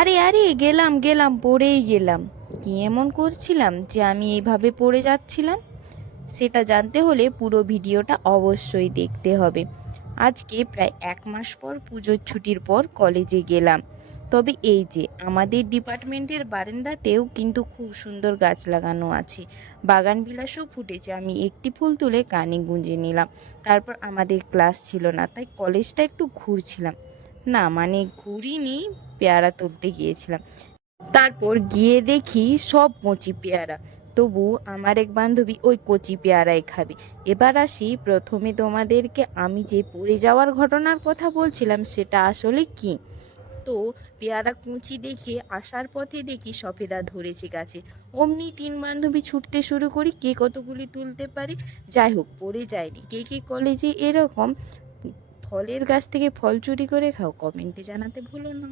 আরে আরে গেলাম গেলাম, পড়েই গেলাম। কি এমন করছিলাম যে আমি এইভাবে পড়ে যাচ্ছিলাম? সেটা জানতে হলে পুরো ভিডিওটা অবশ্যই দেখতে হবে। আজকে প্রায় 1 মাস পর, পুজোর ছুটির পর কলেজে গেলাম। তবে এই যে আমাদের ডিপার্টমেন্টের বারান্দাতেও কিন্তু খুব সুন্দর গাছ লাগানো আছে, বাগান বিলাসও ফুটেছে। আমি একটি ফুল তুলে কানে গুঁজে নিলাম। তারপর আমাদের ক্লাস ছিল না, তাই কলেজটা একটু ঘুরছিলাম। না মানে ঘুরিনি, পেয়ারা তুলতে গিয়েছিলাম। তারপর গিয়ে দেখি সব কচি পেয়ারা। তবু আমার এক বান্ধবী ওই কচি পেয়ারাই খাবে। এবার আসি, প্রথমে তোমাদেরকে আমি যে পড়ে যাওয়ার ঘটনার কথা বলছিলাম সেটা আসলে কি। তো পেয়ারা কুচি দেখে আসার পথে দেখি সফেদা ধরেছে গাছে। অমনি 3 বান্ধবী ছুটতে শুরু করি, কে কতগুলি তুলতে পারে। যাই হোক, পড়ে যায়নি। কে কে কলেজে এরকম ফলের গাছ থেকে ফল চুরি করে খাও, কমেন্টে জানাতে ভুলো না।